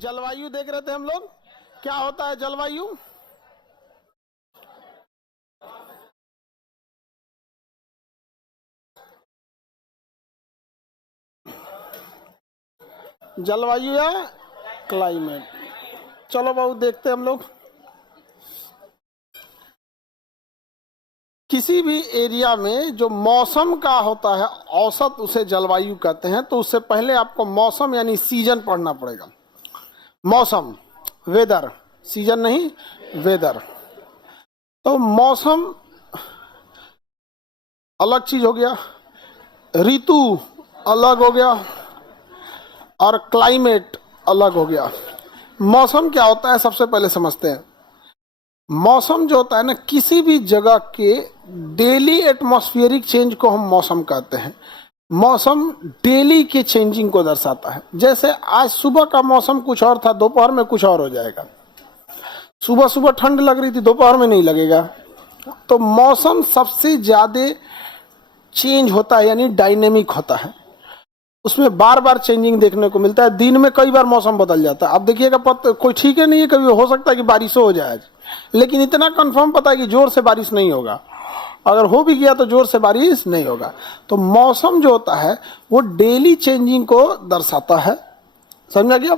जलवायु देख रहे थे हम लोग। क्या होता है जलवायु? जलवायु या क्लाइमेट। चलो बाबू देखते हैं हम लोग। किसी भी एरिया में जो मौसम का होता है औसत उसे जलवायु कहते हैं। तो उससे पहले आपको मौसम यानी सीजन पढ़ना पड़ेगा। मौसम, वेदर, सीजन नहीं वेदर। तो मौसम अलग चीज हो गया, ऋतु अलग हो गया और क्लाइमेट अलग हो गया। मौसम क्या होता है सबसे पहले समझते हैं। मौसम जो होता है ना, किसी भी जगह के डेली एटमॉस्फेरिक चेंज को हम मौसम कहते हैं। मौसम डेली के चेंजिंग को दर्शाता है। जैसे आज सुबह का मौसम कुछ और था, दोपहर में कुछ और हो जाएगा। सुबह सुबह ठंड लग रही थी, दोपहर में नहीं लगेगा। तो मौसम सबसे ज़्यादा चेंज होता है यानी डायनेमिक होता है। उसमें बार बार चेंजिंग देखने को मिलता है। दिन में कई बार मौसम बदल जाता है। अब देखिएगा कोई ठीक है नहीं है, कभी हो सकता है कि बारिश हो जाए आज, लेकिन इतना कंफर्म पता है कि जोर से बारिश नहीं होगा। अगर हो भी गया तो जोर से बारिश नहीं होगा। तो मौसम जो होता है वो डेली चेंजिंग को दर्शाता है। समझा गया?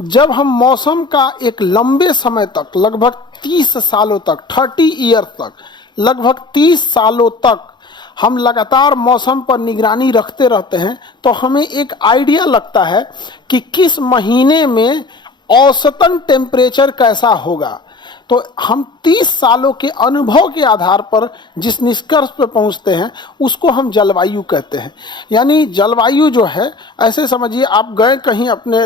जब हम मौसम का एक लंबे समय तक, लगभग 30 सालों तक, 30 ईयर तक, लगभग 30 सालों तक हम लगातार मौसम पर निगरानी रखते रहते हैं, तो हमें एक आइडिया लगता है कि किस महीने में औसतन टेम्परेचर कैसा होगा। तो हम 30 सालों के अनुभव के आधार पर जिस निष्कर्ष पर पहुंचते हैं उसको हम जलवायु कहते हैं। यानी जलवायु जो है, ऐसे समझिए आप गए कहीं, अपने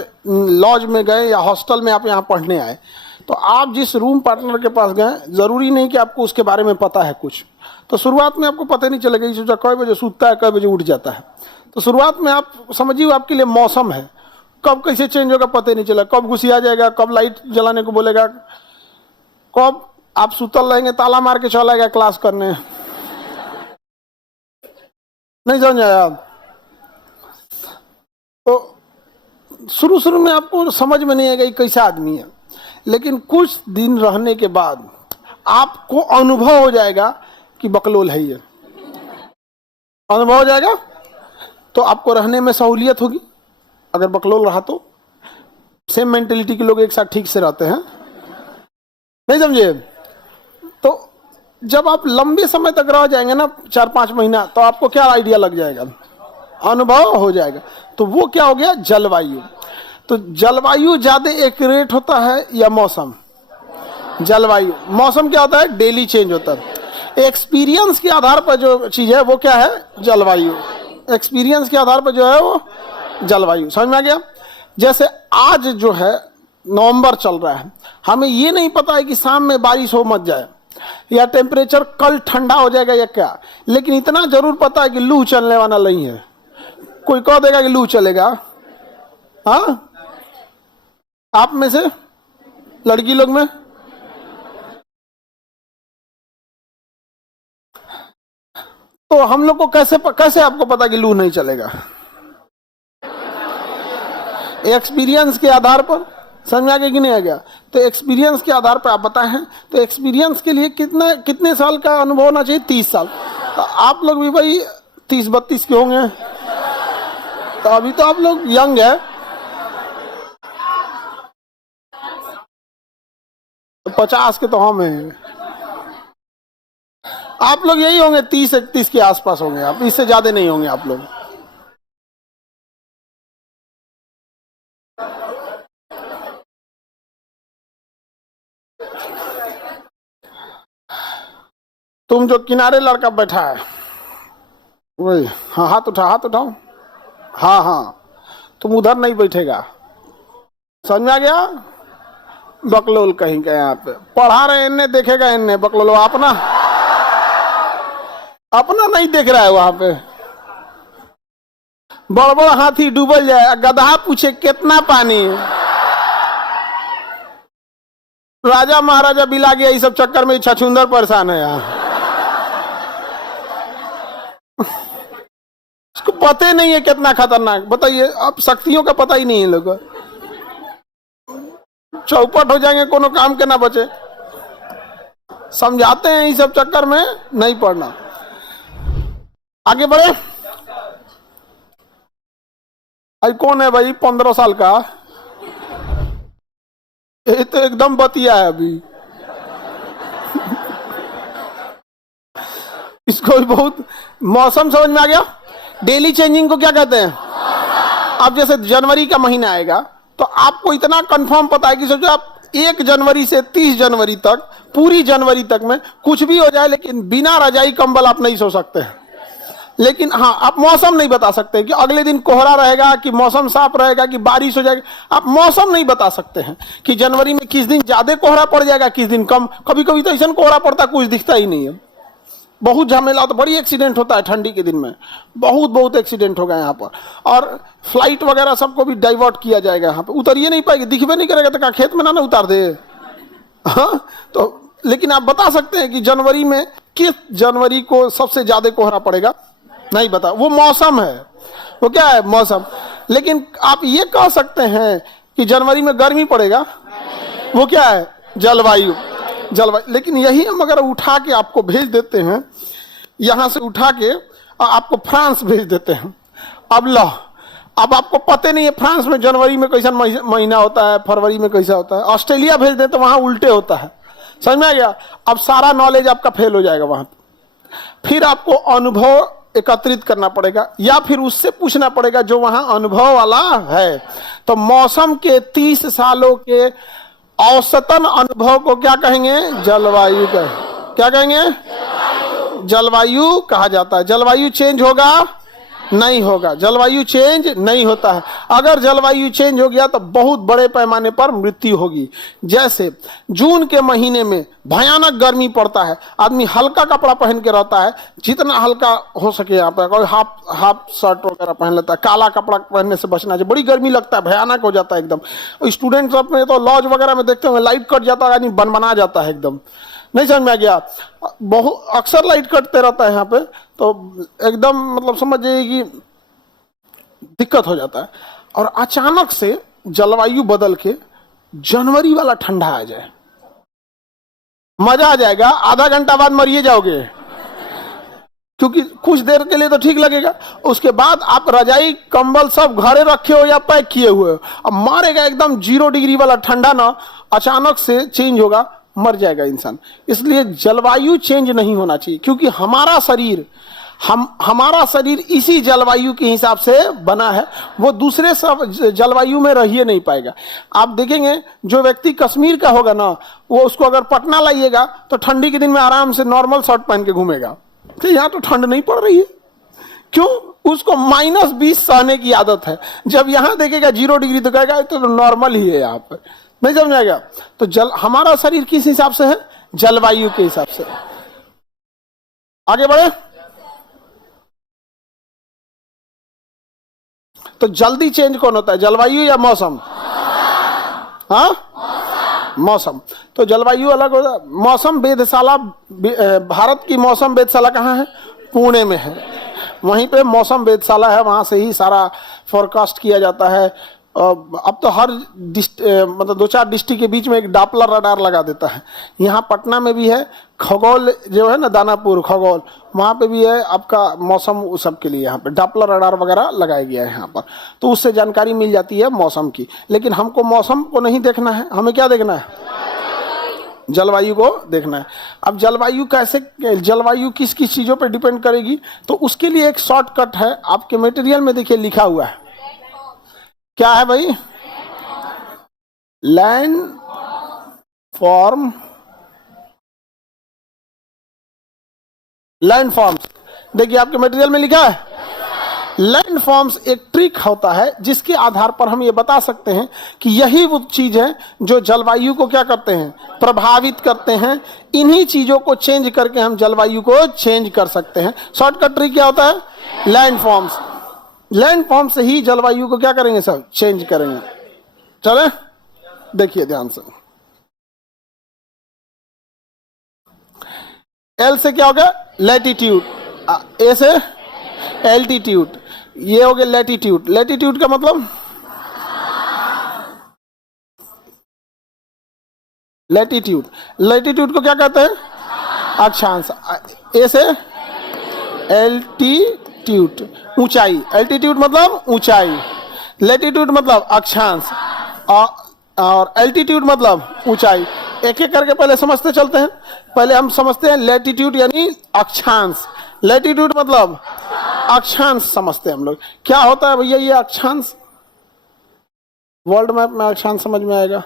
लॉज में गए या हॉस्टल में आप यहाँ पढ़ने आए, तो आप जिस रूम पार्टनर के पास गए, ज़रूरी नहीं कि आपको उसके बारे में पता है कुछ। तो शुरुआत में आपको पता नहीं चलेगा, ये सोचा कई बजे सूतता है, कई बजे उठ जाता है। तो शुरुआत में आप समझिए आपके लिए मौसम है, कब कैसे चेंज होगा पता नहीं चला, कब घुसिया जाएगा, कब लाइट जलाने को बोलेगा, कब आप सुतल रहेंगे ताला मार के चला गया क्लास करने। नहीं समझ आया? तो शुरू शुरू में आपको समझ में नहीं आएगा ये कैसा आदमी है, लेकिन कुछ दिन रहने के बाद आपको अनुभव हो जाएगा कि बकलोल है ये। अनुभव हो जाएगा तो आपको रहने में सहूलियत होगी। अगर बकलोल रहा तो सेम मेंटेलिटी के लोग एक साथ ठीक से रहते हैं। नहीं समझे? तो जब आप लंबे समय तक रह जाएंगे ना, 4-5 महीना, तो आपको क्या आइडिया लग जाएगा, अनुभव हो जाएगा। तो वो क्या हो गया, जलवायु। तो जलवायु ज्यादा एक्यूरेट होता है या मौसम? जलवायु। मौसम क्या होता है, डेली चेंज होता है। एक्सपीरियंस के आधार पर जो चीज है वो क्या है, जलवायु। एक्सपीरियंस के आधार पर जो है वो जलवायु। समझ में आ गया? जैसे आज जो है नवंबर चल रहा है, हमें ये नहीं पता है कि शाम में बारिश हो मत जाए, या टेम्परेचर कल ठंडा हो जाएगा या क्या, लेकिन इतना जरूर पता है कि लू चलने वाला नहीं है। कोई कह देगा कि लू चलेगा? हाँ, आप में से लड़की लोग में तो हम लोग को कैसे आपको पता कि लू नहीं चलेगा? एक्सपीरियंस के आधार पर। समझ आ गया कि नहीं आ गया? तो एक्सपीरियंस के आधार पर आप बताए हैं। तो एक्सपीरियंस के लिए कितने साल का अनुभव होना चाहिए? 30 साल। तो आप लोग भी भाई 30-32 के होंगे, तो अभी तो आप लोग यंग है। 50 के तो हम हैं। आप लोग यही होंगे 30-31 के आसपास होंगे आप, इससे ज्यादा नहीं होंगे आप लोग। तुम जो किनारे लड़का बैठा है वही, हाँ हाथ उठा, हाथ उठाओ। हाँ हाँ, तुम उधर नहीं बैठेगा। समझ में आ गया? बकलोल कहीं का यहाँ पे पढ़ा रहे, इन्हें देखेगा, इन्हें बकलोल अपना अपना नहीं देख रहा है। वहां पे बड़ बड़ हाथी डूबल जाए, गधा पूछे कितना पानी। राजा महाराजा बिला गया, इस सब चक्कर में छछूंदर परेशान है यहाँ। उसको पता ही नहीं है कितना खतरनाक। बताइए, अब शक्तियों का पता ही नहीं है लोगों को। चौपट हो जाएंगे, कोनो काम के ना बचे। समझाते हैं, इस सब चक्कर में नहीं पड़ना। आगे बढ़े। भाई कौन है भाई 15 साल का? ये तो एकदम बतिया है अभी। इसको भी बहुत मौसम समझ में आ गया। डेली चेंजिंग को क्या कहते हैं? अब जैसे जनवरी का महीना आएगा तो आपको इतना कंफर्म पता है कि सोचो आप 1 जनवरी से 30 जनवरी तक, पूरी जनवरी तक में कुछ भी हो जाए, लेकिन बिना रजाई कंबल आप नहीं सो सकते हैं। लेकिन हाँ, आप मौसम नहीं बता सकते कि अगले दिन कोहरा रहेगा, कि मौसम साफ रहेगा, कि बारिश हो जाएगी। आप मौसम नहीं बता सकते हैं कि जनवरी में किस दिन ज्यादा कोहरा पड़ जाएगा, किस दिन कम। कभी कभी तो ऐसा कोहरा पड़ता कुछ दिखता ही नहीं है। बहुत झमेला, तो बड़ी एक्सीडेंट होता है ठंडी के दिन में। बहुत एक्सीडेंट हो गए यहाँ पर। और फ्लाइट वगैरह सबको भी डाइवर्ट किया जाएगा। यहाँ पे उतरिए नहीं पाएगी, दिखबे नहीं करेगा तो क्या खेत में ना उतार दे। हाँ, तो लेकिन आप बता सकते हैं कि जनवरी में किस जनवरी को सबसे ज्यादा कोहरा पड़ेगा? नहीं बता। वो मौसम है। वो क्या है? मौसम। लेकिन आप ये कह सकते हैं कि जनवरी में गर्मी पड़ेगा? वो क्या है? जलवायु। जलवायु। लेकिन यही हम अगर उठा के आपको भेज देते हैं, यहां से उठा के आपको फ्रांस भेज देते हैं। अब लो, अब आपको पता नहीं है फ्रांस में जनवरी में कैसा महीना होता है, फरवरी में कैसा होता है। ऑस्ट्रेलिया भेज दे तो वहां उल्टे होता है। समझ में आ गया? अब सारा नॉलेज आपका फेल हो जाएगा वहां पे। फिर आपको अनुभव एकत्रित करना पड़ेगा, या फिर उससे पूछना पड़ेगा जो वहां अनुभव वाला है। तो मौसम के 30 सालों के औसतन अनुभव को क्या कहेंगे? जलवायु का। क्या कहेंगे? जलवायु कहा जाता है। जलवायु चेंज होगा? नहीं होगा। जलवायु चेंज नहीं होता है। अगर जलवायु चेंज हो गया तो बहुत बड़े पैमाने पर मृत्यु होगी। जैसे जून के महीने में भयानक गर्मी पड़ता है, आदमी हल्का कपड़ा पहन के रहता है, जितना हल्का हो सके। यहाँ पे कोई हाफ शर्ट वगैरह पहन लेता है, काला कपड़ा पहनने से बचना चाहिए। बड़ी गर्मी लगता है, भयानक हो जाता है एकदम। स्टूडेंट्स अपने तो लॉज वगैरह में देखते होंगे, लाइट कट जाता है, आदमी बना जाता है एकदम। नहीं समझ में आ गया? बहुत अक्सर लाइट कटते रहता है यहाँ पे, तो एकदम मतलब समझ जाइए कि दिक्कत हो जाता है। और अचानक से जलवायु बदल के जनवरी वाला ठंडा आ जाए, मजा आ जाएगा। आधा घंटा बाद मरिए जाओगे, क्योंकि कुछ देर के लिए तो ठीक लगेगा, उसके बाद आप रजाई कंबल सब घरे रखे हो या पैक किए हुए हो, अब मारेगा एकदम 0 डिग्री वाला ठंडा ना, अचानक से चेंज होगा, मर जाएगा इंसान। इसलिए जलवायु चेंज नहीं होना चाहिए, क्योंकि हमारा शरीर इसी जलवायु के हिसाब से बना है। वो दूसरे सब जलवायु में रह ही नहीं पाएगा। आप देखेंगे जो व्यक्ति कश्मीर का होगा ना, वो उसको अगर पटना लाइएगा तो ठंडी के दिन में आराम से नॉर्मल शर्ट पहन के घूमेगा। तो यहाँ तो ठंड नहीं पड़ रही है, क्यों? उसको -20 सहने की आदत है। जब यहाँ देखेगा 0 डिग्री तो कहेगा तो नॉर्मल ही है यहाँ पर। नहीं समझ आएगा? तो हमारा शरीर किस हिसाब से है? जलवायु के हिसाब से। आगे बढ़े। तो जल्दी चेंज कौन होता है, जलवायु या मौसम? हाँ, मौसम। तो जलवायु अलग होता है। मौसम वेधशाला, भारत की मौसम वेधशाला कहाँ है? पुणे में है। वहीं पे मौसम वेधशाला है, वहां से ही सारा फोरकास्ट किया जाता है। अब तो हर मतलब 2-4 डिस्ट्रिक्ट के बीच में एक डॉपलर रडार लगा देता है। यहाँ पटना में भी है, खगोल जो है ना, दानापुर खगोल, वहाँ पे भी है आपका मौसम। सब के लिए यहाँ पे डॉपलर रडार वगैरह लगाया गया है यहाँ पर, तो उससे जानकारी मिल जाती है मौसम की। लेकिन हमको मौसम को नहीं देखना है, हमें क्या देखना है? जलवायु को देखना है। अब जलवायु कैसे, जलवायु किस किस चीज़ों पर डिपेंड करेगी, तो उसके लिए एक शॉर्टकट है। आपके मटेरियल में देखिए लिखा हुआ है, क्या है भाई? Land form, land forms. देखिए आपके मटेरियल में लिखा है लैंड फॉर्म्स। एक ट्रिक होता है जिसके आधार पर हम ये बता सकते हैं कि यही वो चीज है जो जलवायु को क्या करते हैं? प्रभावित करते हैं। इन्हीं चीजों को चेंज करके हम जलवायु को चेंज कर सकते हैं। शॉर्टकट ट्रिक क्या होता है? Land forms. लैंड फॉर्म से ही जलवायु को क्या करेंगे? सब चेंज करेंगे। चले देखिए ध्यान से। एल से क्या हो गया? लैटिट्यूड। ए से एल्टीट्यूड। ये हो गया लैटिट्यूड। लैटिट्यूड का मतलब लैटिट्यूड। लैटिट्यूड को क्या कहते हैं? अक्षांश। ए से एल्टीट्यूड, ऊंचाई। एल्टीट्यूड मतलब ऊंचाई, लैटिट्यूड मतलब अक्षांश, और एल्टीट्यूड मतलब ऊंचाई। एक एक करके पहले समझते चलते हैं। पहले हम समझते हैं लैटिट्यूड यानी अक्षांश। लैटिट्यूड मतलब अक्षांश समझते हैं हम लोग। क्या होता है भैया ये अक्षांश? वर्ल्ड मैप में अक्षांश समझ में आएगा।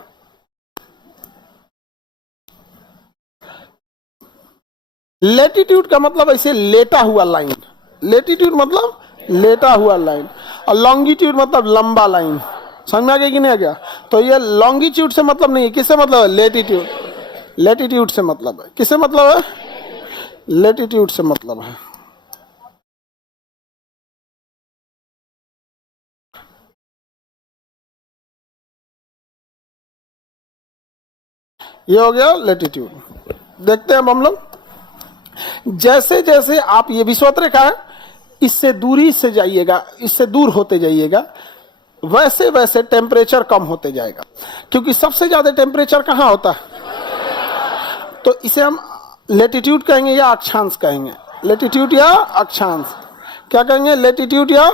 लैटिट्यूड का मतलब ऐसे लेटा हुआ लाइन, लैटिट्यूड मतलब लेटा हुआ लाइन, और लॉन्गिट्यूड मतलब लंबा लाइन। समझ में आ गया कि नहीं आ गया? तो ये लॉन्गिट्यूड से मतलब नहीं है, किससे मतलब है? लैटिट्यूड। लैटिट्यूड से मतलब है, किससे मतलब है? लैटिट्यूड से मतलब है। ये हो गया लैटिट्यूड। देखते हैं अब हम लोग, जैसे जैसे आप ये विषुवत रेखा है, इससे दूरी से जाइएगा, इससे दूर होते जाइएगा, वैसे वैसे टेम्परेचर कम होते जाएगा। क्योंकि सबसे ज्यादा टेम्परेचर कहाँ होता है? तो इसे हम लैटिट्यूड कहेंगे या अक्षांश कहेंगे? लैटिट्यूड या अक्षांश? क्या कहेंगे? लैटिट्यूड या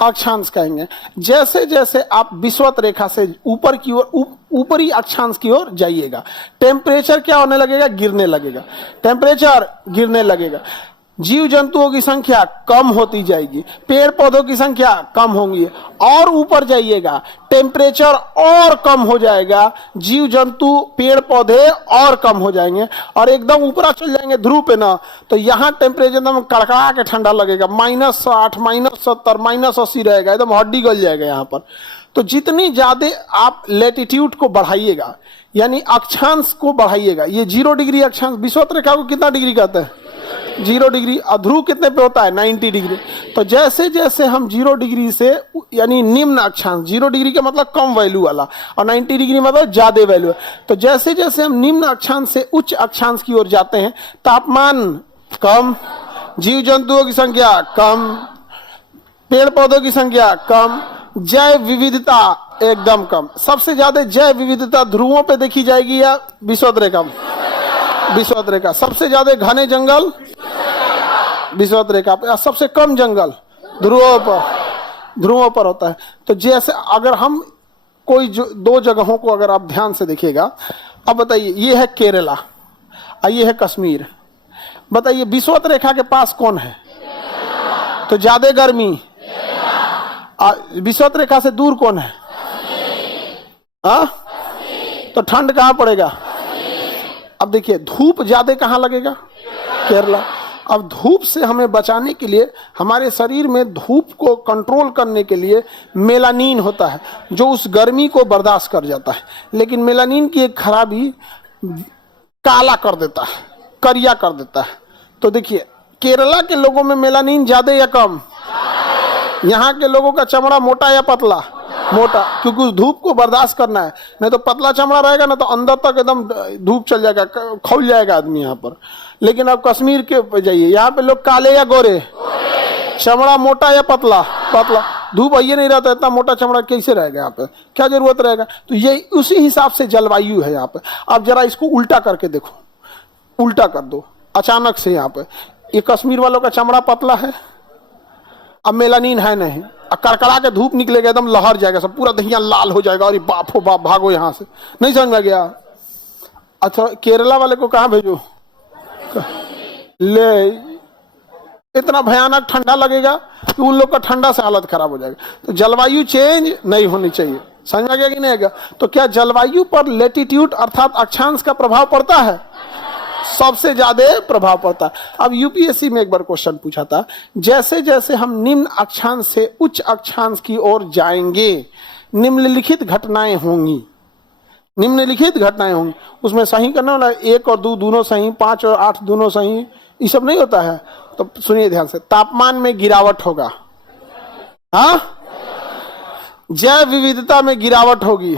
अक्षांश कहेंगे। जैसे जैसे आप विषुवत रेखा से ऊपर की ओर, ऊपरी अक्षांश की ओर जाइएगा, टेम्परेचर क्या होने लगेगा? गिरने लगेगा। टेम्परेचर गिरने लगेगा, जीव जंतुओं की संख्या कम होती जाएगी, पेड़ पौधों की संख्या कम होंगी। और ऊपर जाइएगा, टेम्परेचर और कम हो जाएगा, जीव जंतु पेड़ पौधे और कम हो जाएंगे, और एकदम ऊपर चल जाएंगे ध्रुव पे ना, तो यहाँ टेम्परेचर एकदम कड़कड़ा के ठंडा लगेगा, -60, -70, -80 रहेगा, एकदम हड्डी गल जाएगा यहाँ पर। तो जितनी ज्यादा आप लैटिट्यूड को बढ़ाइएगा, यानी अक्षांश को बढ़ाइएगा, ये 0 डिग्री अक्षांश, विषुवत रेखा को कितना डिग्री कहते हैं? 0 डिग्री। ध्रुव कितने पे होता है? 90 डिग्री। तो जैसे जैसे हम 0 डिग्री से, यानी निम्न अक्षांश, 0 डिग्री का मतलब कम वैल्यू वाला, और 90 डिग्री मतलब ज्यादा वैल्यू है। तो जैसे जैसे हम निम्न अक्षांश से उच्च अक्षांश की ओर जाते हैं, तापमान कम, जीव जंतुओं की संख्या कम, पेड़ पौधों की संख्या कम, जैव विविधता एकदम कम। सबसे ज्यादा जैव विविधता ध्रुवों पे देखी जाएगी या विषुवत रेखा में? विषुवत रेखा। सबसे ज्यादा घने जंगल विषुवत रेखा पे, सबसे कम जंगल ध्रुवों पर होता है। तो जैसे अगर हम कोई दो जगहों को अगर आप ध्यान से देखिएगा, अब बताइए, ये है केरला और ये है कश्मीर। बताइए विषुवत रेखा के पास कौन है? तो ज्यादा गर्मी। विषुवत रेखा से दूर कौन है? तो ठंड कहाँ पड़ेगा? अब देखिए, धूप ज्यादा कहाँ लगेगा? केरला। अब धूप से हमें बचाने के लिए, हमारे शरीर में धूप को कंट्रोल करने के लिए मेलानिन होता है, जो उस गर्मी को बर्दाश्त कर जाता है। लेकिन मेलानिन की एक खराबी, काला कर देता है, करिया कर देता है। तो देखिए, केरला के लोगों में मेलानिन ज्यादा या कम? यहाँ के लोगों का चमड़ा मोटा या पतला? मोटा, क्योंकि उस धूप को बर्दाश्त करना है। नहीं तो पतला चमड़ा रहेगा ना, तो अंदर तक एकदम धूप चल जाएगा, खौल जाएगा आदमी यहाँ पर। लेकिन अब कश्मीर के जाइए, यहाँ पे लोग काले या गोरे? चमड़ा मोटा या पतला? पतला। धूप आइए नहीं रहता, इतना मोटा चमड़ा कैसे रहेगा यहाँ पे? क्या जरूरत रहेगा? तो ये उसी हिसाब से जलवायु है यहाँ पे। अब जरा इसको उल्टा करके देखो, उल्टा कर दो अचानक से। यहाँ पे ये कश्मीर वालों का चमड़ा पतला है, अब मेलानिन है नहीं, कड़कड़ा के धूप निकलेगा, एकदम लहर जाएगा, सब पूरा दहिया लाल हो जाएगा, और बाप हो बाप भागो यहाँ से। नहीं समझ में गया? अच्छा, केरला वाले को कहाँ भेजो? ले, इतना भयानक ठंडा लगेगा कि उन लोग का ठंडा से हालत खराब हो जाएगा। तो जलवायु चेंज नहीं होनी चाहिए। समझ में गया कि नहीं आएगा? तो क्या जलवायु पर लैटिट्यूड अर्थात अक्षांश का प्रभाव पड़ता है? सबसे ज्यादा प्रभाव पड़ता है। अब यूपीएससी में एक बार क्वेश्चन पूछा था, जैसे जैसे हम निम्न अक्षांश से उच्च अक्षांश की ओर जाएंगे, निम्नलिखित घटनाएं होंगी। निम्नलिखित घटनाएं होंगी, उसमें सही करना वाला 1 और 2 दोनों सही, 5 और 8 दोनों सही, ये सब नहीं होता है। तो सुनिए ध्यान से, तापमान में गिरावट होगा, हाँ, जैव विविधता में गिरावट होगी,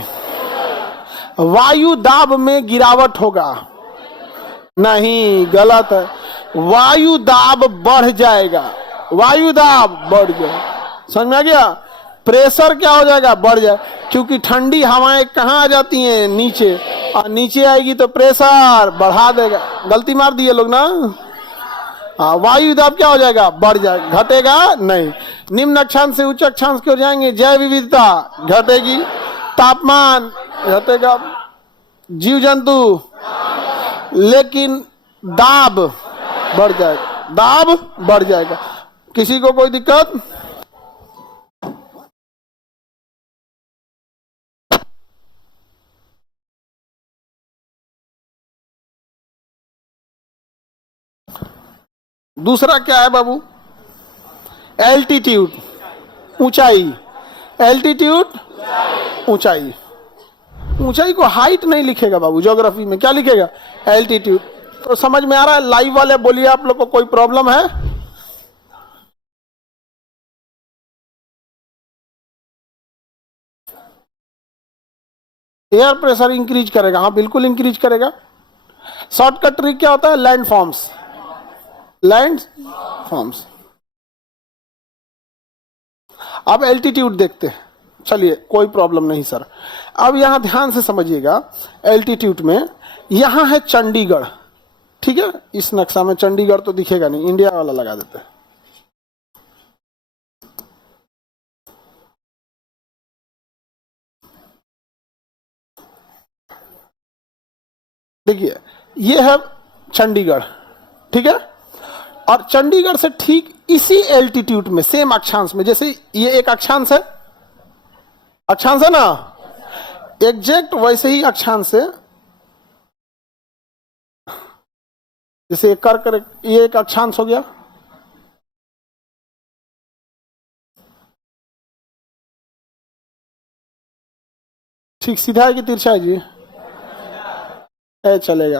वायु दाब में गिरावट होगा। नहीं, गलत है, वायु दाब बढ़ जाएगा, वायु दाब बढ़ जाएगा। समझ में आ गया? प्रेशर क्या हो जाएगा? बढ़ जाए, क्योंकि ठंडी हवाएं कहाँ आ जाती हैं? नीचे। और नीचे आएगी तो प्रेशर बढ़ा देगा। गलती मार दिए लोग ना। हाँ, वायु दाब क्या हो जाएगा? बढ़ जाएगा, घटेगा नहीं। निम्न अक्षांश से उच्च अक्षांश की ओर जाएंगे, जैव विविधता घटेगी, तापमान घटेगा, जीव जंतु, लेकिन दाब बढ़ जाएगा, दाब बढ़ जाएगा। किसी को कोई दिक्कत? दूसरा क्या है बाबू? एल्टीट्यूड, ऊंचाई। एल्टीट्यूड ऊंचाई। ऊंचाई को हाइट नहीं लिखेगा बाबू, ज्योग्राफी में क्या लिखेगा? एल्टीट्यूड। तो समझ में आ रहा है? लाइव वाले बोलिए, आप लोग को कोई प्रॉब्लम है? एयर प्रेशर इंक्रीज करेगा, हाँ बिल्कुल इंक्रीज करेगा। शॉर्टकट ट्रिक क्या होता है? Land forms, land forms. अब एल्टीट्यूड देखते हैं, चलिए कोई प्रॉब्लम नहीं सर। अब यहां ध्यान से समझिएगा, एल्टीट्यूड में यहां है चंडीगढ़, ठीक है? इस नक्शा में चंडीगढ़ तो दिखेगा नहीं, इंडिया वाला लगा देते हैं। देखिए ये है चंडीगढ़, ठीक है? और चंडीगढ़ से ठीक इसी एल्टीट्यूड में, सेम अक्षांश में, जैसे ये एक अक्षांश है, अक्षांश है ना, एग्जैक्ट वैसे ही अक्षांश से, जैसे कर ये एक अक्षांश हो गया, ठीक सीधा है कि तिरछा है जी? चलेगा,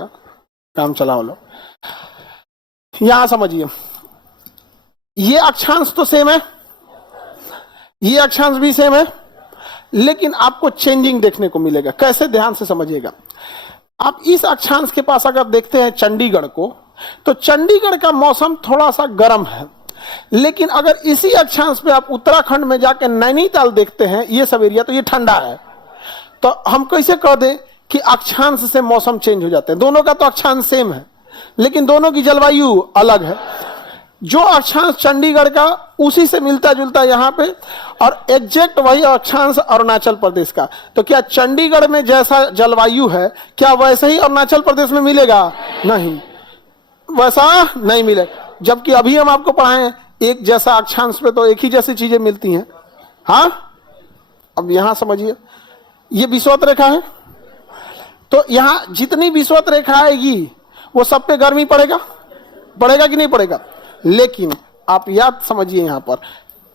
काम चला लो। यहां समझिए, ये अक्षांश तो सेम है, ये अक्षांश भी सेम है, लेकिन आपको चेंजिंग देखने को मिलेगा। कैसे? ध्यान से समझिएगा। आप इस अक्षांश के पास अगर देखते हैं चंडीगढ़ को, तो चंडीगढ़ का मौसम थोड़ा सा गर्म है, लेकिन अगर इसी अक्षांश पे आप उत्तराखंड में जाकर नैनीताल देखते हैं, ये सब एरिया, तो ये ठंडा है। तो हम कैसे कह दें कि अक्षांश से मौसम चेंज हो जाते हैं? दोनों का तो अक्षांश सेम है, लेकिन दोनों की जलवायु अलग है। जो अक्षांश चंडीगढ़ का, उसी से मिलता जुलता यहां पे, और एग्जैक्ट वही अक्षांश अरुणाचल प्रदेश का। तो क्या चंडीगढ़ में जैसा जलवायु है, क्या वैसे ही अरुणाचल प्रदेश में मिलेगा? नहीं, वैसा नहीं मिलेगा। जबकि अभी हम आपको पढ़ाएं, एक जैसा अक्षांश पे तो एक ही जैसी चीजें मिलती हैं। हाँ, अब यहां समझिए, ये विषुवत रेखा है, तो यहां जितनी विषुवत रेखा आएगी वो सब पे गर्मी पड़ेगा, पड़ेगा कि नहीं पड़ेगा? लेकिन आप याद समझिए, यहां पर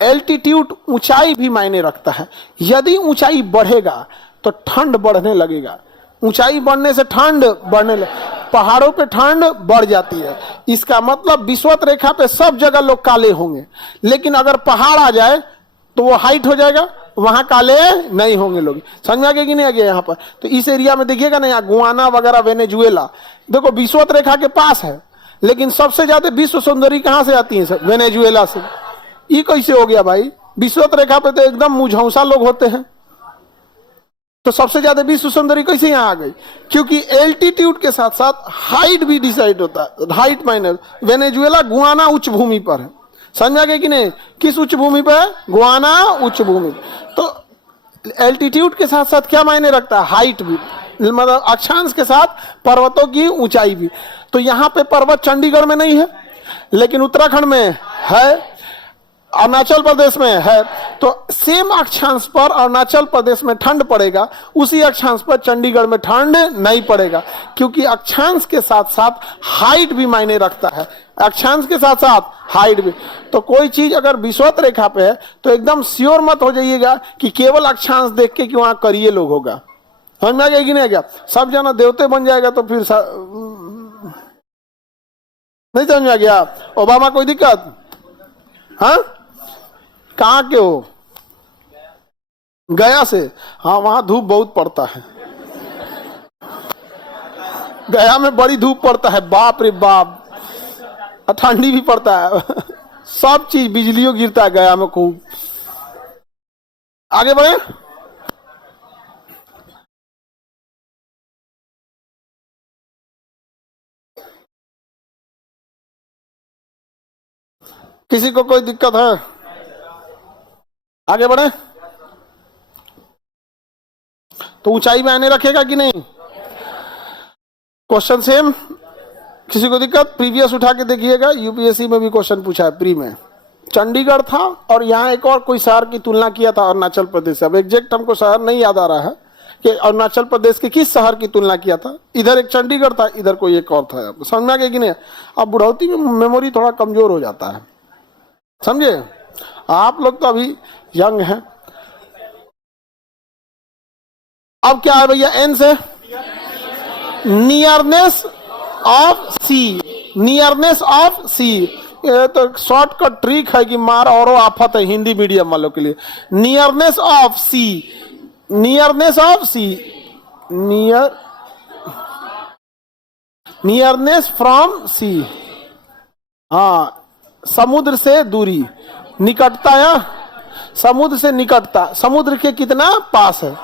एल्टीट्यूड, ऊंचाई भी मायने रखता है। यदि ऊंचाई बढ़ेगा तो ठंड बढ़ने लगेगा, ऊंचाई बढ़ने से ठंड बढ़ने पहाड़ों पे ठंड बढ़ जाती है। इसका मतलब विषुवत रेखा पे सब जगह लोग काले होंगे, लेकिन अगर पहाड़ आ जाए तो वो हाइट हो जाएगा, वहां काले नहीं होंगे लोग। समझ में आ गया कि नहीं आ गया? यहाँ पर तो इस एरिया में देखिएगा ना, यहाँ गुआना वगैरह, वेनेजुएला, देखो विषुवत रेखा के पास है, लेकिन सबसे ज्यादा विश्व सुंदरी कहां से आती है सर? वेनेजुएला से। ये कैसे हो गया भाई? विषुवत रेखा पे तो एकदम मुझौसा लोग होते हैं, तो सबसे ज्यादा विश्व सुंदरी कैसे यहाँ आ गई? क्योंकि एल्टीट्यूड के साथ साथ हाइट भी डिसाइड होता है। हाइट माइनर, वेनेजुएला गुआना उच्च भूमि पर है। समझ में आ गया कि नहीं? किस उच्च भूमि पर? गुआना उच्च भूमि। तो एल्टीट्यूड के साथ साथ क्या मायने रखता है? हाइट भी, मतलब अक्षांश के साथ पर्वतों की ऊंचाई भी। तो यहाँ पे पर्वत चंडीगढ़ में नहीं है, लेकिन उत्तराखंड में है, अरुणाचल प्रदेश में है। तो सेम अक्षांश पर अरुणाचल प्रदेश में ठंड पड़ेगा, उसी अक्षांश पर चंडीगढ़ में ठंड नहीं पड़ेगा, क्योंकि अक्षांश के साथ साथ हाइट भी मायने रखता है। अक्षांश के साथ साथ हाइट भी। तो कोई चीज अगर विषुवत रेखा पे है तो एकदम श्योर मत हो जाइएगा कि केवल अक्षांश देख के कि वहां करिए लोग होगा। समझ में आ गया कि नहीं आ गया? सब जना देवते बन जाएगा तो फिर नहीं समझ में आ गया? ओबामा कोई दिक्कत? हाँ, कहाँ के हो? गया से? हाँ, वहां धूप बहुत पड़ता है, गया में बड़ी धूप पड़ता है, बाप रे बाप, और ठंडी भी पड़ता है सब चीज, बिजलियों गिरता है गया में खूब। आगे बढ़े। किसी को कोई दिक्कत है? आगे बढ़े। तो ऊंचाई मायने रखेगा कि नहीं? Question same. किसी को दिक्कत? प्रीवियस उठा के देखिएगा, यूपीएससी में भी क्वेश्चन पूछा है प्री में। चंडीगढ़ था और यहाँ एक और कोई शहर की तुलना किया था अरुणाचल प्रदेश से। अब एग्जैक्ट हमको शहर नहीं याद आ रहा है कि अरुणाचल प्रदेश के किस शहर की तुलना किया था। इधर एक चंडीगढ़ था, इधर कोई एक और था। समझ में आ गया कि नहीं? अब बुढ़ौती में मेमोरी थोड़ा कमजोर हो जाता है, समझे? आप लोग तो अभी यंग हैं। अब क्या है भैया? एन से nearness of sea, nearness of sea. ये तो शॉर्टकट ट्रिक है कि मार और आफत है हिंदी मीडियम वालों के लिए। Nearness of sea, nearness of sea, nearness from sea. हाँ, समुद्र से दूरी, निकटता या समुद्र से निकटता, समुद्र के कितना पास है।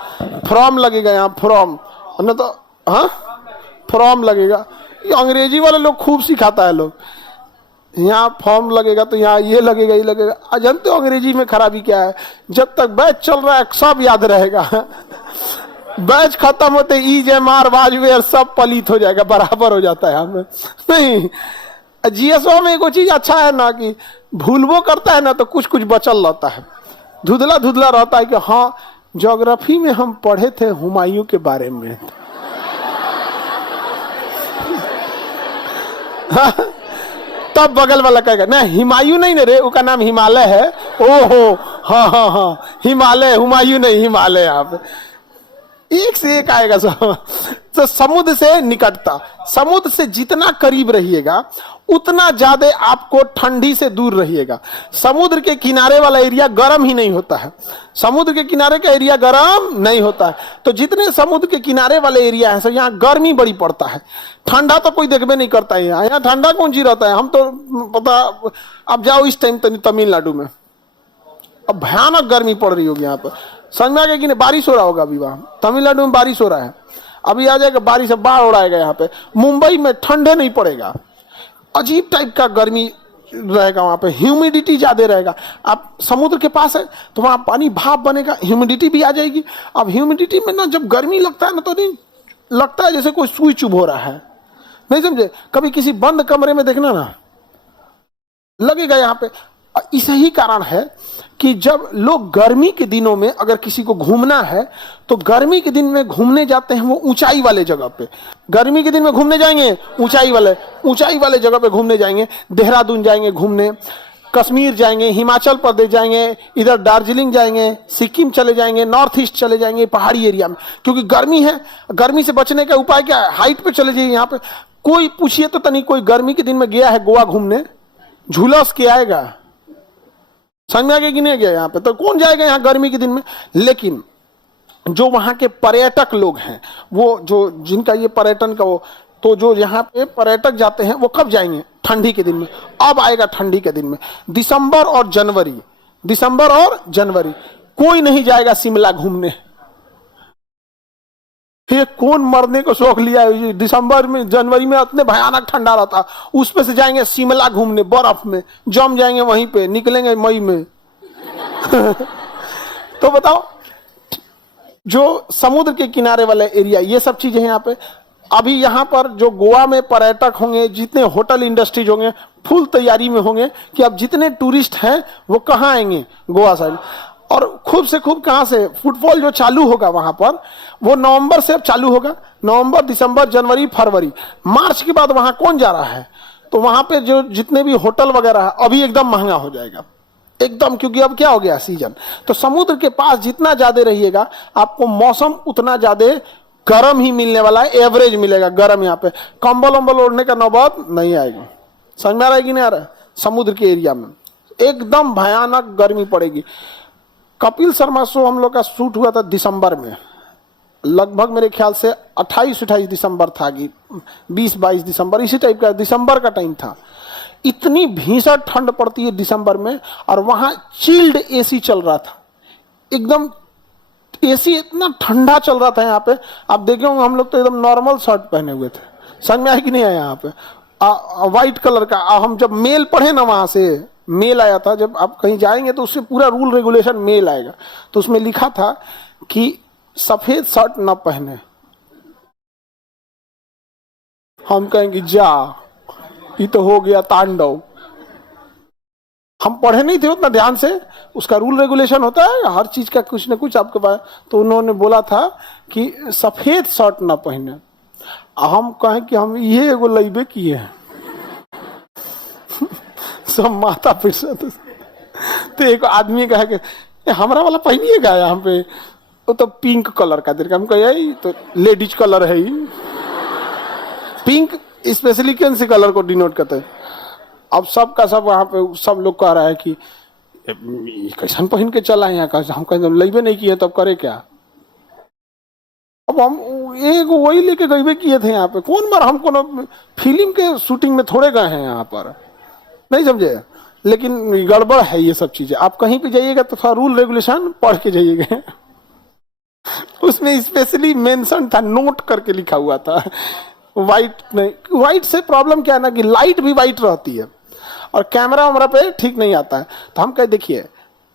फ्रॉम लगेगा यहाँ, फ्रॉम, न तो हाँ फ्रॉम लगेगा। ये अंग्रेजी वाले लोग खूब सिखाता है लोग। यहाँ फॉर्म लगेगा तो यहाँ ये लगेगा, ये लगेगा। जानते हो अंग्रेजी में खराबी क्या है? जब तक बैच चल रहा है सब याद रहेगा, बैच खत्म होते ईज एम आर वाजवेयर सब पलित हो जाएगा, बराबर हो जाता है हमें। नहीं, जीएसओ में एक चीज अच्छा है ना कि भूलवो करता है ना तो कुछ कुछ बचल रहता है, धुधला धुधला रहता है कि हाँ ज्योग्राफी में हम पढ़े थे हुमायूं के बारे में। तब बगल वाला कहेगा ना हिमायू नहीं ना रे, उसका नाम हिमालय है। ओहो हाँ हाँ हाँ, हिमालय, हुमायूं नहीं, हिमालय। आप एक से एक आएगा सब। तो समुद्र से निकटता, समुद्र से जितना करीब रहिएगा उतना ज्यादा आपको ठंडी से दूर रहिएगा। समुद्र के किनारे वाला एरिया गर्म ही नहीं होता है, समुद्र के किनारे का एरिया गर्म नहीं होता है। तो जितने समुद्र के किनारे वाले एरिया है यहाँ गर्मी बड़ी पड़ता है, ठंडा तो कोई देखबे नहीं करता है। यहाँ ठंडा कौन सी रहता है? हम तो पता, अब जाओ इस टाइम तमिलनाडु में, अब भयानक गर्मी पड़ रही होगी यहाँ पर। समझ में आ गया कि नहीं? बारिश हो रहा होगा अभी, वहां तमिलनाडु में बारिश हो रहा है, अभी आ जाएगा बारिश, बाढ़ उड़ाएगा यहाँ पे। मुंबई में ठंडे नहीं पड़ेगा, अजीब टाइप का गर्मी रहेगा, वहां पे ह्यूमिडिटी ज्यादा रहेगा। आप समुद्र के पास है तो वहां पानी भाप बनेगा, ह्यूमिडिटी भी आ जाएगी। अब ह्यूमिडिटी में ना जब गर्मी लगता है ना तो नहीं लगता है जैसे कोई सुई चुभ हो रहा है, नहीं समझे? कभी किसी बंद कमरे में देखना ना, लगेगा यहाँ पे। इसे ही कारण है कि जब लोग गर्मी के दिनों में अगर किसी को घूमना है तो गर्मी के दिन में घूमने जाते हैं वो ऊंचाई वाले जगह पे। गर्मी के दिन में घूमने जाएंगे ऊंचाई वाले जगह पे घूमने जाएंगे। देहरादून जाएंगे घूमने, कश्मीर जाएंगे, हिमाचल प्रदेश जाएंगे, इधर दार्जिलिंग जाएंगे, सिक्किम चले जाएंगे, नॉर्थ ईस्ट चले जाएंगे, पहाड़ी एरिया में। क्योंकि गर्मी है, गर्मी से बचने का उपाय क्या है? हाइट पे चले जाइए। यहाँ पे कोई पूछिए तो तनी कोई गर्मी के दिन में गया है गोवा घूमने, झुलस के आएगा। समझ में आ गया कि नहीं गया? यहाँ पे तो कौन जाएगा यहाँ गर्मी के दिन में? लेकिन जो वहाँ के पर्यटक लोग हैं, वो जो जिनका ये पर्यटन का वो, तो जो यहाँ पे पर्यटक जाते हैं वो कब जाएंगे? ठंडी के दिन में। अब आएगा ठंडी के दिन में, दिसंबर और जनवरी, दिसंबर और जनवरी। कोई नहीं जाएगा शिमला घूमने। ये कौन मरने को शौक लिया है? दिसंबर में जनवरी में इतने भयानक ठंडा रहता, उस पे से जाएंगे शिमला घूमने, बर्फ में जम जाएंगे, वहीं पे निकलेंगे मई में। तो बताओ, जो समुद्र के किनारे वाला एरिया, ये सब चीजें यहाँ पे। अभी यहाँ पर जो गोवा में पर्यटक होंगे, जितने होटल इंडस्ट्रीज होंगे, फुल तैयारी में होंगे कि अब जितने टूरिस्ट हैं वो कहाँ आएंगे? गोवा साइड। और खूब से खूब कहां से फुटफॉल जो चालू होगा वहां पर, वो नवंबर से अब चालू होगा। नवंबर, दिसंबर, जनवरी, फरवरी, मार्च के बाद वहां कौन जा रहा है? तो वहां पे जो जितने भी होटल वगैरह है अभी एकदम महंगा हो जाएगा एकदम, क्योंकि अब क्या हो गया सीजन। तो समुद्र के पास जितना ज्यादा रहिएगा आपको मौसम उतना ज्यादा गर्म ही मिलने वाला है, एवरेज मिलेगा गर्म। यहाँ पे कंबल वंबल ओढ़ने का नौबत नहीं आएगा। समझ में आ रहा है कि नहीं आ रहा है? समुद्र के एरिया में एकदम भयानक गर्मी पड़ेगी। कपिल शर्मा शो हम लोग का शूट हुआ था दिसंबर में, लगभग मेरे ख्याल से 28-28 दिसंबर था कि 20-22 दिसंबर, इसी टाइप का दिसंबर का टाइम था। इतनी भीषण ठंड पड़ती है दिसंबर में, और वहां चिल्ड एसी चल रहा था, एकदम एसी इतना ठंडा चल रहा था। यहाँ पे आप देखे होंगे हम लोग तो एकदम नॉर्मल शर्ट पहने हुए थे। समझ में आया कि नहीं आया? यहाँ पे व्हाइट कलर का। हम जब मेल पढ़े ना वहां से मेल आया था, जब आप कहीं जाएंगे तो उससे पूरा रूल रेगुलेशन मेल आएगा, तो उसमें लिखा था कि सफेद शर्ट न पहने। हम कहेंगे जा, ये तो हो गया तांडव। हम पढ़े नहीं थे उतना ध्यान से, उसका रूल रेगुलेशन होता है हर चीज का कुछ ना कुछ आपके पास। तो उन्होंने बोला था कि सफेद शर्ट ना पहने। हम कहें कि हम ये एगो लइबे किए हैं सब माथा पीट। तो एक आदमी कहा कि हमारा वाला पहनिएगा यहाँ पे, वो तो पिंक कलर का देखा। हम कहे तो लेडीज कलर है ही, पिंक स्पेशली कौन से कलर को डिनोट करते हैं। अब सब का सब वहाँ पे सब लोग कह रहा है कि कैसन पहन के चला है यहाँ का। हम कहें लइबे नहीं किए तब करे क्या। अब हम एक वही लेके गईबे किए थे यहाँ पे, कौन बार हम कोनो फिल्म के शूटिंग में थोड़े गए हैं यहाँ पर, नहीं समझे। लेकिन गड़बड़ है ये सब चीजें। आप कहीं पे जाइएगा तो थोड़ा रूल रेगुलेशन पढ़ के जाइएगा उसमें स्पेशली मेंशन था, नोट करके लिखा हुआ था। वाइट नहीं, वाइट से प्रॉब्लम क्या है ना कि लाइट भी वाइट रहती है और कैमरा वैमरा पे ठीक नहीं आता है। तो हम कहे देखिए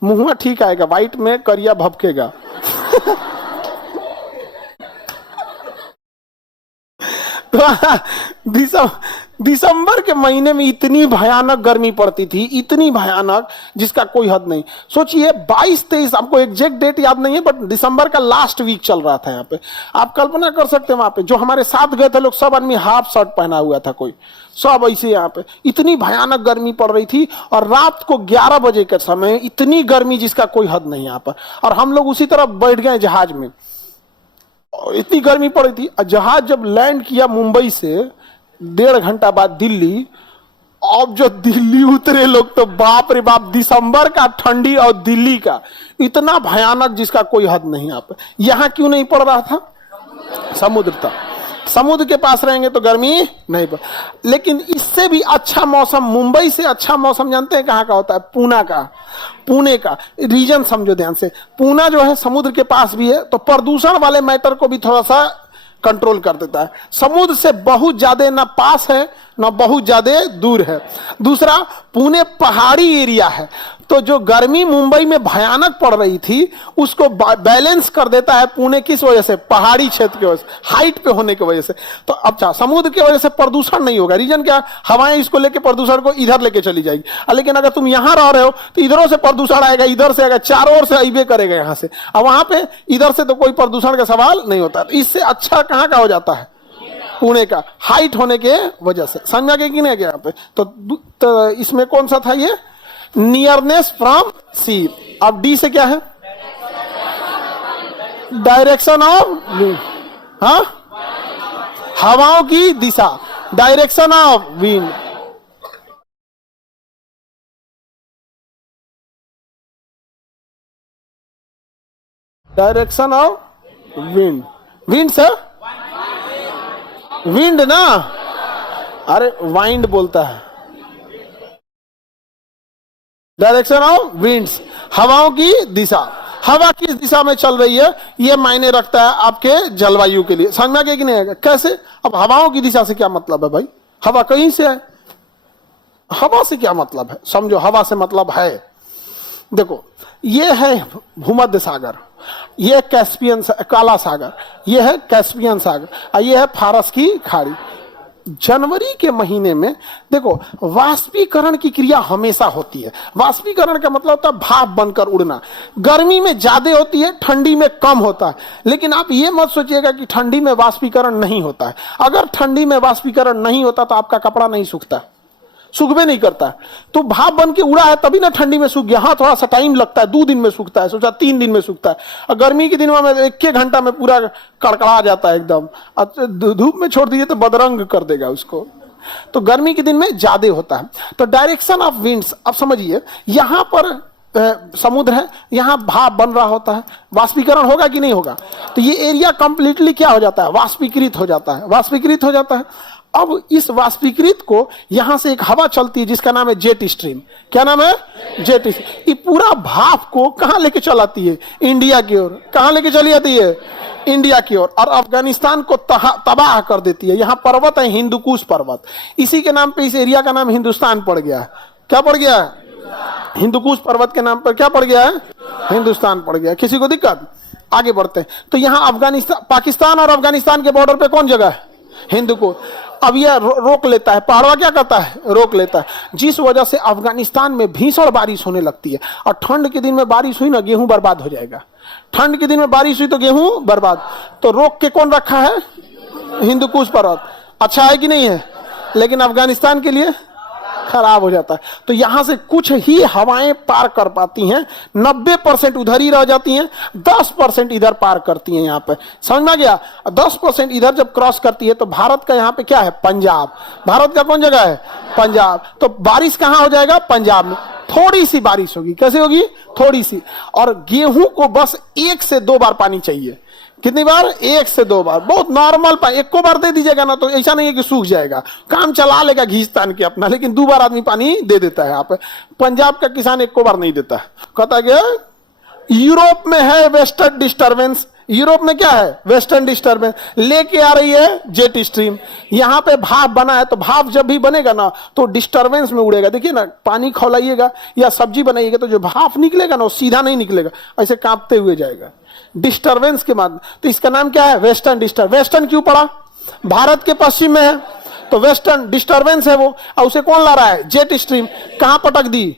मुंह ठीक आएगा, वाइट में करिया भपकेगा तो दिसंबर के महीने में इतनी भयानक गर्मी पड़ती थी, इतनी भयानक जिसका कोई हद नहीं। सोचिए 22-23, आपको एग्जैक्ट डेट याद नहीं है बट दिसंबर का लास्ट वीक चल रहा था यहाँ पे। आप कल्पना कर सकते हैं वहां पे जो हमारे साथ गए थे लोग, सब आदमी हाफ शर्ट पहना हुआ था, कोई सब ऐसे। यहाँ पे इतनी भयानक गर्मी पड़ रही थी और रात को 11 बजे के समय इतनी गर्मी जिसका कोई हद नहीं यहाँ पर। और हम लोग उसी तरफ बैठ गए जहाज में, इतनी गर्मी पड़ रही थी। जहाज जब लैंड किया मुंबई से 1.5 घंटा बाद दिल्ली, अब जो दिल्ली उतरे लोग तो बाप रे बाप, दिसंबर का ठंडी और दिल्ली का इतना भयानक जिसका कोई हद नहीं। आप यहां क्यों नहीं पड़ रहा था, समुद्र था, समुद्र के पास रहेंगे तो गर्मी नहीं पड़। लेकिन इससे भी अच्छा मौसम, मुंबई से अच्छा मौसम जानते हैं कहाँ का होता है, पूना का। पुणे का रीजन समझो ध्यान से, पूना जो है समुद्र के पास भी है, तो प्रदूषण वाले मैटर को भी थोड़ा सा कंट्रोल कर देता है। समुद्र से बहुत ज्यादा ना पास है ना बहुत ज्यादा दूर है। दूसरा, पुणे पहाड़ी एरिया है, तो जो गर्मी मुंबई में भयानक पड़ रही थी उसको बैलेंस कर देता है पुणे। किस वजह से, पहाड़ी क्षेत्र की वजह से, हाइट पे होने की वजह से। तो अच्छा, समुद्र की वजह से प्रदूषण नहीं होगा। रीजन क्या, हवाएं इसको लेके प्रदूषण को इधर लेके चली जाएगी। लेकिन अगर तुम यहां रह रहे हो तो इधरों से प्रदूषण आएगा, इधर से आएगा, चारों ओर से अइबे करेगा यहाँ से। अब वहां पे इधर से तो कोई प्रदूषण का सवाल नहीं होता। तो इससे अच्छा कहाँ का हो जाता है, पुणे का, हाइट होने के वजह से। समझा गया कि नहीं गया यहाँ पे। तो इसमें कौन सा था ये, नियरनेस फ्रॉम सी। अब डी से क्या है, डायरेक्शन ऑफ, हाँ, हवाओं की दिशा, direction of wind. Direction of wind, wind से विंड ना, अरे वाइंड बोलता है। डायरेक्शन ऑफ विंड्स, हवाओं की दिशा। हवा किस दिशा में चल रही है ये मायने रखता है आपके जलवायु के लिए। समझ में आ गया कि नहीं आएगा, कैसे। अब हवाओं की दिशा से क्या मतलब है भाई, हवा कहीं से है, हवा से क्या मतलब है, समझो। हवा से मतलब है, देखो ये है भूमध्य सागर, ये है कैस्पियन काला सागर, ये है कैस्पियन सागर और ये है फारस की खाड़ी। जनवरी के महीने में देखो वाष्पीकरण की क्रिया हमेशा होती है। वाष्पीकरण का मतलब होता है भाप बनकर उड़ना। गर्मी में ज्यादा होती है, ठंडी में कम होता है। लेकिन आप ये मत सोचिएगा कि ठंडी में वाष्पीकरण नहीं होता है। अगर ठंडी में वाष्पीकरण नहीं होता तो आपका कपड़ा नहीं सूखता, सूखबे नहीं करता। तो भाप बन के उड़ा है तभी ना ठंडी में सूख गया। हाँ थोड़ा सा टाइम लगता है, 2 दिन में सूखता है, सोचा 3 दिन में सूखता है। और गर्मी के दिनों में 1-1 घंटा में पूरा कड़कड़ा जाता है एकदम। धूप में छोड़ दीजिए तो बदरंग कर देगा उसको। तो गर्मी के दिन में ज्यादा होता है। तो डायरेक्शन ऑफ विंड्स, अब समझिए यहाँ पर समुद्र है, यहाँ भाप बन रहा होता है, वाष्पीकरण होगा कि नहीं होगा। तो ये एरिया कंप्लीटली क्या हो जाता है, वाष्पीकृत हो जाता है, वाष्पीकृत हो जाता है। अब इस वाष्पीकृत को यहां से एक हवा चलती है जिसका नाम है जेट स्ट्रीम। क्या नाम है, जेट स्ट्रीम। ये पूरा भाप को कहां लेके चलाती है, इंडिया की ओर। कहां लेके चली जाती है, इंडिया की ओर। और अफगानिस्तान को तबाह कर देती है। यहाँ पर्वत है हिंदुकुश पर्वत, इसी के नाम पे इस एरिया का नाम हिंदुस्तान पड़ गया। क्या पड़ गया, हिंदुकुश पर्वत के नाम पर क्या पड़ गया है? हिंदुस्तान पड़ गया। किसी को दिक्कत? आगे बढ़ते हैं। तो यहाँ अफगानिस्तान, पाकिस्तान और अफगानिस्तान के बॉर्डर पे कौन जगह है? हिंदुकुश। अब यह रोक लेता है, पहाड़वा क्या करता है? रोक लेता है, जिस वजह से अफगानिस्तान में भीषण बारिश होने लगती है। और ठंड के दिन में बारिश हुई ना, गेहूं बर्बाद हो जाएगा। ठंड के दिन में बारिश हुई तो गेहूं बर्बाद। तो रोक के कौन रखा है? हिंदुकुश पर्वत। अच्छा है कि नहीं है? लेकिन अफगानिस्तान के लिए खराब हो जाता है। तो यहां से कुछ ही हवाएं पार कर पाती हैं, 90% उधर ही रह जाती हैं, 10% इधर पार करती हैं। यहां पे समझ में आ गया? 10% इधर जब क्रॉस करती है तो भारत का यहां पे क्या है? पंजाब। भारत का कौन जगह है? पंजाब। तो बारिश कहां हो जाएगा? पंजाब में। थोड़ी सी बारिश होगी। कैसे होगी? थोड़ी सी। और गेहूं को बस 1 से 2 बार पानी चाहिए। कितनी बार? 1 से 2 बार। बहुत नॉर्मल पानी। 1 को बार दे दीजिएगा ना तो ऐसा नहीं है कि सूख जाएगा, काम चला लेगा घींच तान के अपना, लेकिन 2 बार आदमी पानी दे देता है। यहाँ पे पंजाब का किसान 1 को बार नहीं देता है। कहता गया यूरोप में है वेस्टर्न डिस्टर्बेंस। यूरोप में क्या है? वेस्टर्न डिस्टर्बेंस लेके आ रही है जेट स्ट्रीम। यहाँ पे भाप बना है, तो भाप जब भी बनेगा ना तो डिस्टर्बेंस में उड़ेगा। देखिए ना, पानी खौलाइएगा या सब्जी बनाइएगा तो जो भाप निकलेगा ना वो सीधा नहीं निकलेगा, ऐसे कांपते हुए जाएगा डिस्टर्बेंस के माध्यम। तो इसका नाम क्या है? Western disturbance. वेस्टर्न क्यों पड़ा? भारत के पश्चिम में है तो वेस्टर्न डिस्टर्बेंस है वो। और उसे कौन ला रहा है? Jet stream. कहां पटक दी?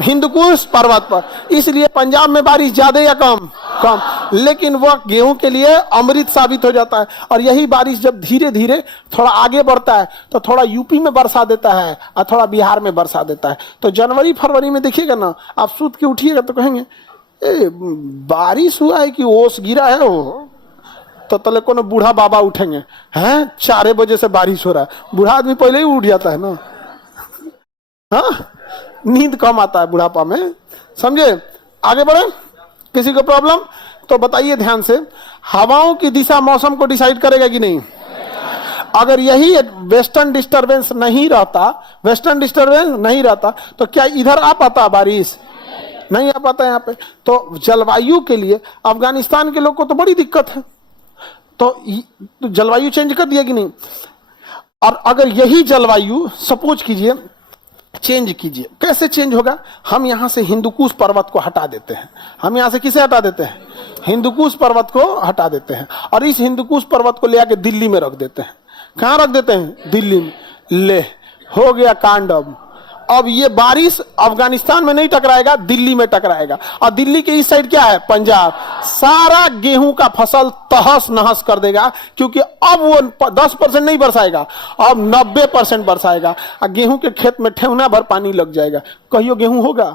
हिंदुकुश पर्वत पर। इसलिए पंजाब में बारिश ज्यादा या कम? कम। लेकिन वह गेहूं के लिए अमृत साबित हो जाता है। और यही बारिश जब धीरे धीरे थोड़ा आगे बढ़ता है तो थोड़ा यूपी में बरसा देता है और थोड़ा बिहार में बरसा देता है। तो जनवरी फरवरी में देखिएगा ना, आप सूत के उठिएगा तो कहेंगे ए, बारिश हुआ है कि ओस गिरा है वो। तो तले को बूढ़ा बाबा उठेंगे, हैं 4 बजे से बारिश हो रहा है। बूढ़ा आदमी पहले ही उठ जाता है ना, हाँ, नींद कम आता है बुढ़ापा में। समझे? आगे बढ़े। किसी को प्रॉब्लम? तो बताइए ध्यान से, हवाओं की दिशा मौसम को डिसाइड करेगा कि नहीं? अगर यही वेस्टर्न डिस्टर्बेंस नहीं रहता, वेस्टर्न डिस्टर्बेंस नहीं रहता तो क्या इधर आ पाता बारिश? नहीं आ पाता यहाँ पे। तो जलवायु के लिए अफगानिस्तान के लोग को तो बड़ी दिक्कत है। तो जलवायु चेंज कर दिया कि नहीं? और अगर यही जलवायु सपोज कीजिए चेंज कीजिए, कैसे चेंज होगा? हम यहां से हिंदुकुश पर्वत को हटा देते हैं। हम यहां से किसे हटा देते हैं? हिंदुकुश पर्वत को हटा देते हैं। और इस हिंदुकुश पर्वत को ले आके दिल्ली में रख देते हैं। कहां रख देते हैं? दिल्ली में। ले हो गया कांड। अब ये बारिश अफगानिस्तान में नहीं टकराएगा, दिल्ली में टकराएगा। और दिल्ली के इस साइड क्या है? पंजाब। सारा गेहूं का फसल तहस नहस कर देगा, क्योंकि अब वो 10% नहीं बरसाएगा, अब 90% बरसाएगा। और गेहूं के खेत में ठेहुना भर पानी लग जाएगा। कहियो गेहूं होगा?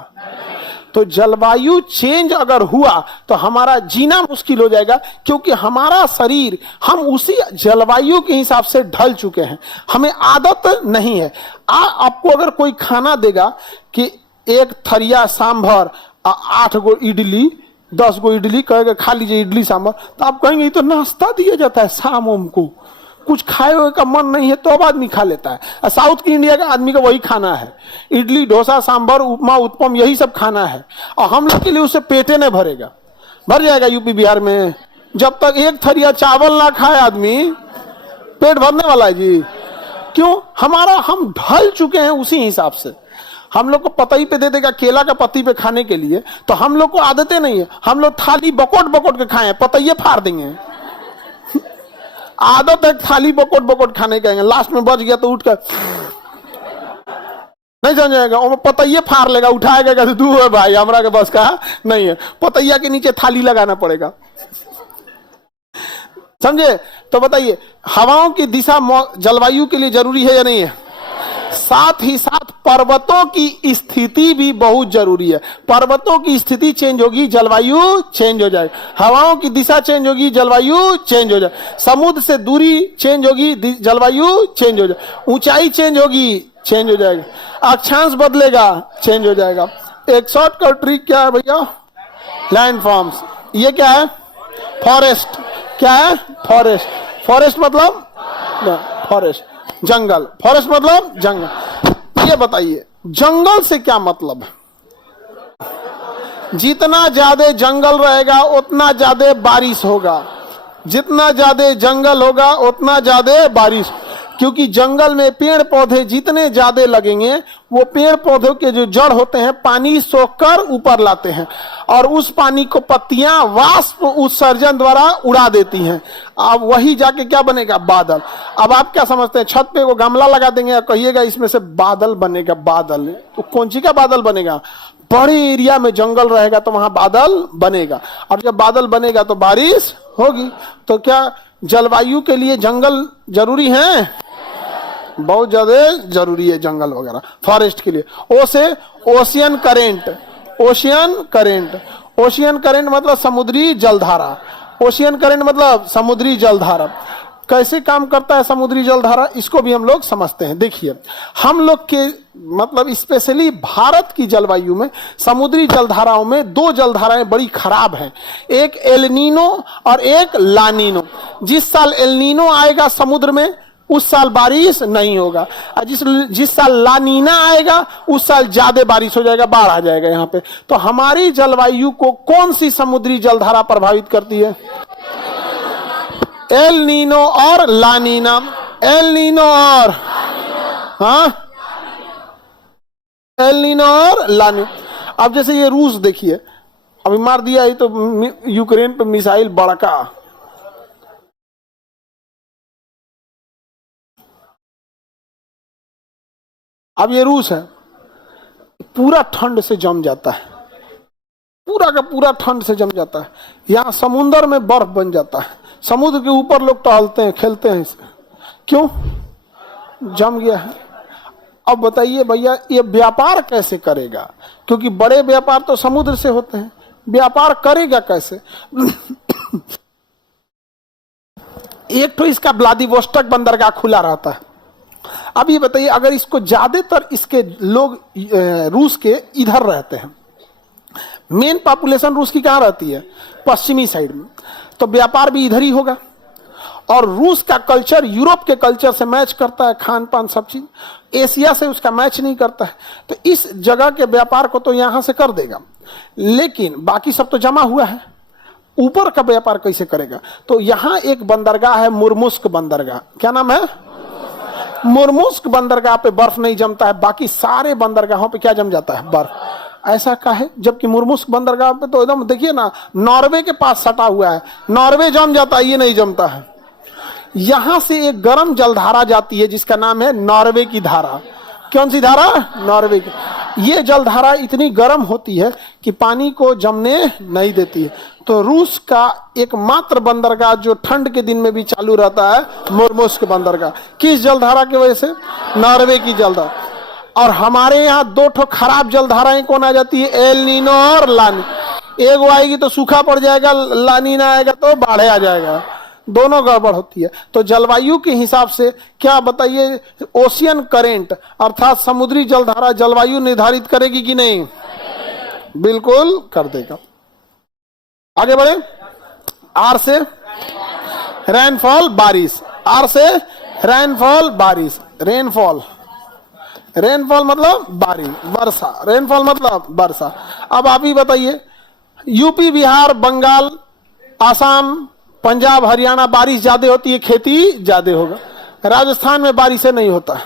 तो जलवायु चेंज अगर हुआ तो हमारा जीना मुश्किल हो जाएगा, क्योंकि हमारा शरीर हम उसी जलवायु के हिसाब से ढल चुके हैं। हमें आदत नहीं है। आपको अगर कोई खाना देगा कि 1 थरिया सांभर 8 गो इडली 10 गो इडली कहेगा खा लीजिए इडली सांभर, तो आप कहेंगे ये तो नाश्ता दिया जाता है शाम ओम को, कुछ खाए हुए का मन नहीं है तो अब आदमी खा लेता है। साउथ की इंडिया का आदमी का वही खाना है, इडली डोसा सांभर उपमा उत्पम यही सब खाना है। और हम लोग के लिए उससे पेटे नहीं भरेगा। भर जाएगा यूपी बिहार में? जब तक 1 थरिया चावल ना खाए आदमी, पेट भरने वाला है जी? क्यों? हम ढल चुके हैं उसी हिसाब से। हम लोग को पतई पे दे देगा केला का पत्ती पे खाने के लिए, तो हम लोग को आदतें नहीं है। हम लोग थाली बकोट बकोट के खाए, पतइये फाड़ देंगे। आदत है थाली बकोट बकोट खाने का, लास्ट में बच गया तो उठ कर नहीं समझ जाएगा, वो पतइये फाड़ लेगा, उठाएगा तू है भाई हमरा के बस का नहीं है। पतइया के नीचे थाली लगाना पड़ेगा। समझे? तो बताइए हवाओं की दिशा जलवायु के लिए जरूरी है या नहीं है? साथ ही साथ पर्वतों की स्थिति भी बहुत जरूरी है। पर्वतों की स्थिति चेंज होगी, जलवायु चेंज हो जाएगी। हवाओं की दिशा चेंज होगी, जलवायु चेंज हो जाएगी। समुद्र से दूरी चेंज होगी, जलवायु चेंज हो जाएगी। ऊंचाई चेंज होगी, चेंज हो जाएगा। अक्षांश बदलेगा, चेंज हो जाएगा। एक शॉर्टकट ट्रिक क्या है भैया? Land forms. ये क्या है? फॉरेस्ट। क्या है? फॉरेस्ट। फॉरेस्ट मतलब फॉरेस्ट जंगल, फॉरेस्ट मतलब जंगल। ये बताइए जंगल से क्या मतलब है? जितना ज्यादा जंगल रहेगा उतना ज्यादा बारिश होगा, जितना ज्यादा जंगल होगा उतना ज्यादा बारिश। क्योंकि जंगल में पेड़ पौधे जितने ज्यादा लगेंगे वो पेड़ पौधों के जो जड़ होते हैं पानी सोखकर ऊपर लाते हैं और उस पानी को पत्तियां वाष्प उत्सर्जन द्वारा उड़ा देती हैं। अब वही जाके क्या बनेगा? बादल। अब आप क्या समझते हैं? छत पे वो गमला लगा देंगे और कहिएगा इसमें से बादल बनेगा। बादल तो कौन सी का बादल बनेगा? बड़े एरिया में जंगल रहेगा तो वहां बादल बनेगा, और जब बादल बनेगा तो बारिश होगी। तो क्या जलवायु के लिए जंगल जरूरी है? बहुत ज्यादा जरूरी है जंगल वगैरह, फॉरेस्ट के लिए। ओ से ocean current. Ocean current, ocean current मतलब समुद्री जलधारा। ओशियन करेंट मतलब समुद्री जलधारा। कैसे काम करता है समुद्री जलधारा, इसको भी हम लोग समझते हैं। देखिए, हम लोग के मतलब स्पेशली भारत की जलवायु में समुद्री जलधाराओं में दो जलधाराएं बड़ी खराब हैं, एक एल नीनो और एक लानीनो। जिस साल एल नीनो आएगा समुद्र में उस साल बारिश नहीं होगा, और जिस साल लानीना आएगा उस साल ज्यादा बारिश हो जाएगा, बाढ़ आ जाएगा यहाँ पे। तो हमारी जलवायु को कौन सी समुद्री जलधारा प्रभावित करती है? एल नीनो और लानीना। एल नीनो और हाँ, एल नीनो और लानीना। अब जैसे ये रूस देखिए, अभी मार दिया ही तो यूक्रेन पे मिसाइल बड़का। अब ये रूस है, पूरा ठंड से जम जाता है, पूरा का पूरा ठंड से जम जाता है। यहाँ समुद्र में बर्फ बन जाता है, समुद्र के ऊपर लोग टहलते हैं, खेलते हैं इसे। क्यों? जम गया है। अब बताइए भैया, ये व्यापार कैसे करेगा? क्योंकि बड़े व्यापार तो समुद्र से होते हैं, व्यापार करेगा कैसे? एक तो इसका व्लादिवोस्टोक बंदरगाह खुला रहता है। अब ये बताइए, अगर इसको ज्यादातर इसके लोग रूस के इधर रहते हैं, मेन पॉपुलेशन रूस की कहाँ रहती है? पश्चिमी साइड में, तो व्यापार भी इधर ही होगा। और रूस का कल्चर यूरोप के कल्चर से मैच करता है, खान पान सब चीज। एशिया से उसका मैच नहीं करता है, तो इस जगह के व्यापार को तो यहां से कर देगा, लेकिन बाकी सब तो जमा हुआ है, ऊपर का व्यापार कैसे करेगा? तो यहां एक बंदरगाह है, मुर्मुस्क बंदरगाह। क्या नाम है? मुर्मुस्क बंदरगाह पे बर्फ नहीं जमता है, बाकी सारे बंदरगाहों पे क्या जम जाता है? बर्फ। ऐसा का है, जबकि मुर्मुस्क बंदरगाह पे तो एकदम देखिए ना, नॉर्वे के पास सटा हुआ है, नॉर्वे जम जाता है, ये नहीं जमता है। यहां से एक गर्म जलधारा जाती है जिसका नाम है नॉर्वे की धारा। कौन सी धारा? नॉर्वे की। ये जलधारा इतनी गर्म होती है कि पानी को जमने नहीं देती है। तो रूस का एकमात्र बंदरगाह जो ठंड के दिन में भी चालू रहता है, मुर्मुस्क बंदरगाह। किस जलधारा की वजह से? नॉर्वे की जलधारा। और हमारे यहाँ दो ठो खराब जलधाराएं कौन आ जाती है? एल नीनो और लानी। एक आएगी तो सूखा पड़ जाएगा, लानीना आएगा तो बाढ़ आ जाएगा, दोनों गड़बड़ होती है। तो जलवायु के हिसाब से क्या बताइए, ओशियन करेंट अर्थात समुद्री जलधारा जलवायु निर्धारित करेगी कि नहीं? बिल्कुल कर देगा। आगे बढ़े। आर से रेनफॉल, बारिश। आर से रेनफॉल, बारिश। रेनफॉल, रेनफॉल मतलब बारिश, वर्षा। रेनफॉल मतलब वर्षा। अब आप ही बताइए, यूपी, बिहार, बंगाल, आसाम, पंजाब, हरियाणा बारिश ज्यादा होती है, खेती ज्यादा होगा। राजस्थान में बारिशें नहीं होता है,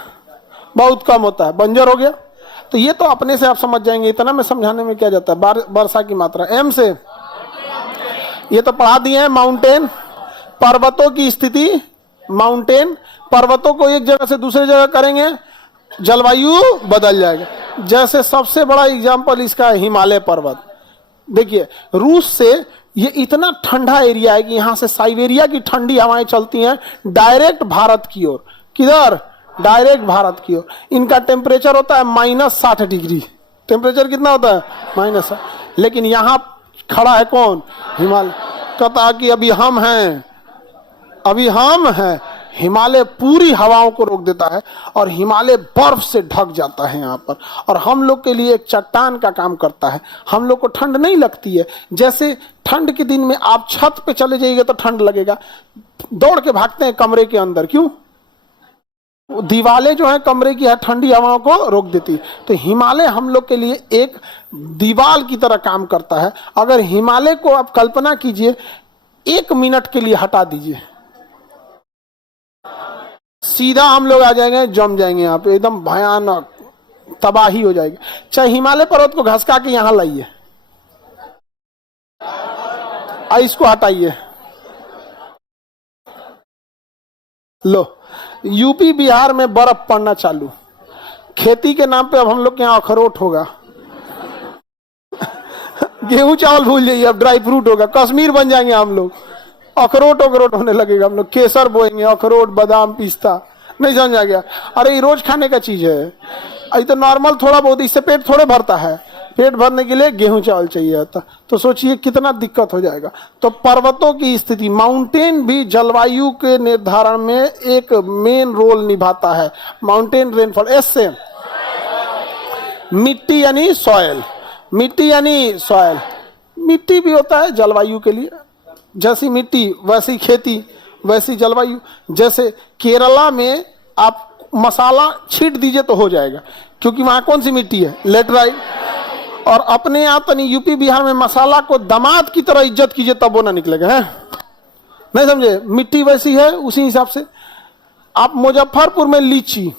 बहुत कम होता है, बंजर हो गया। तो ये तो अपने से आप समझ जाएंगे, इतना में समझाने में क्या जाता है। वर्षा की मात्रा। एम से ये तो पढ़ा दिए हैं, माउंटेन, पर्वतों की स्थिति। माउंटेन, पर्वतों को एक जगह से दूसरी जगह करेंगे, जलवायु बदल जाएगा। जैसे सबसे बड़ा एग्जाम्पल इसका है हिमालय पर्वत। देखिए, रूस से ये इतना ठंडा एरिया है कि यहाँ से साइबेरिया की ठंडी हवाएं चलती हैं डायरेक्ट भारत की ओर। किधर? डायरेक्ट भारत की ओर। इनका टेम्परेचर होता है -60 डिग्री। टेम्परेचर कितना होता है? -60। लेकिन यहाँ खड़ा है कौन? हिमालय। कहता कि अभी हम हैं, अभी हम हैं। हिमालय पूरी हवाओं को रोक देता है और हिमालय बर्फ से ढक जाता है यहाँ पर, और हम लोग के लिए एक चट्टान का काम करता है। हम लोग को ठंड नहीं लगती है। जैसे ठंड के दिन में आप छत पे चले जाइएगा तो ठंड लगेगा, दौड़ के भागते हैं कमरे के अंदर। क्यों? दीवारें जो है कमरे की है, ठंडी हवाओं को रोक देती है। तो हिमालय हम लोग के लिए एक दीवार की तरह काम करता है। अगर हिमालय को आप कल्पना कीजिए, 1 मिनट के लिए हटा दीजिए, सीधा हम लोग आ जाएंगे, जम जाएंगे यहाँ पे, एकदम भयानक तबाही हो जाएगी। चाहे हिमालय पर्वत को घसका के यहाँ लाइए, इसको हटाइए, लो यूपी बिहार में बर्फ पड़ना चालू, खेती के नाम पे अब हम लोग के यहाँ अखरोट होगा। गेहूं चावल भूल जाइए, अब ड्राई फ्रूट होगा, कश्मीर बन जाएंगे हम लोग, अखरोट अखरोट होने लगेगा, हम लोग केसर बोएंगे, अखरोट बादाम पिस्ता, नहीं समझ आ गया? अरे ये रोज खाने का चीज है, ये तो नॉर्मल थोड़ा बहुत, इससे पेट थोड़े भरता है, पेट भरने के लिए गेहूं चावल चाहिए आता, तो सोचिए कितना दिक्कत हो जाएगा। तो पर्वतों की स्थिति, माउंटेन भी जलवायु के निर्धारण में एक मेन रोल निभाता है। माउंटेन रेनफॉल, ऐसे मिट्टी यानी सॉयल, मिट्टी यानी सॉयल, मिट्टी भी होता है जलवायु के लिए, जैसी मिट्टी वैसी खेती वैसी जलवायु। जैसे केरला में आप मसाला छींट दीजिए तो हो जाएगा, क्योंकि वहां कौन सी मिट्टी है, लेटराइट। और अपने यहाँ तनी यूपी बिहार में मसाला को दामाद की तरह इज्जत कीजिए तब वो ना निकलेगा, है नहीं समझे? मिट्टी वैसी है, उसी हिसाब से। आप मुजफ्फरपुर में लीची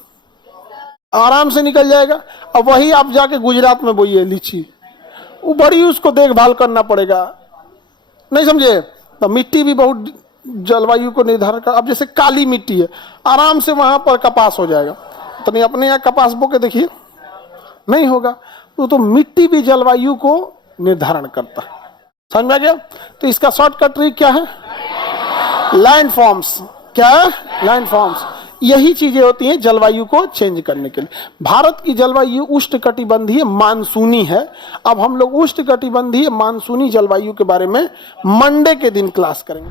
आराम से निकल जाएगा, अब वही आप जाके गुजरात में बोइए लीची, वो बड़ी उसको देखभाल करना पड़ेगा, नहीं समझे? तो मिट्टी भी बहुत जलवायु को निर्धारण कर। अब जैसे काली मिट्टी है, आराम से वहां पर कपास हो जाएगा, तो नहीं अपने यहाँ कपास बो के देखिए, नहीं होगा। तो मिट्टी भी जलवायु को निर्धारण करता है, समझ में आ गया? तो इसका शॉर्टकट ट्रिक क्या है? Land forms. क्या है? Land forms. यही चीजें होती हैं जलवायु को चेंज करने के लिए। भारत की जलवायु उष्णकटिबंधीय मानसूनी है। अब हम लोग उष्णकटिबंधीय मानसूनी जलवायु के बारे में मंडे के दिन क्लास करेंगे।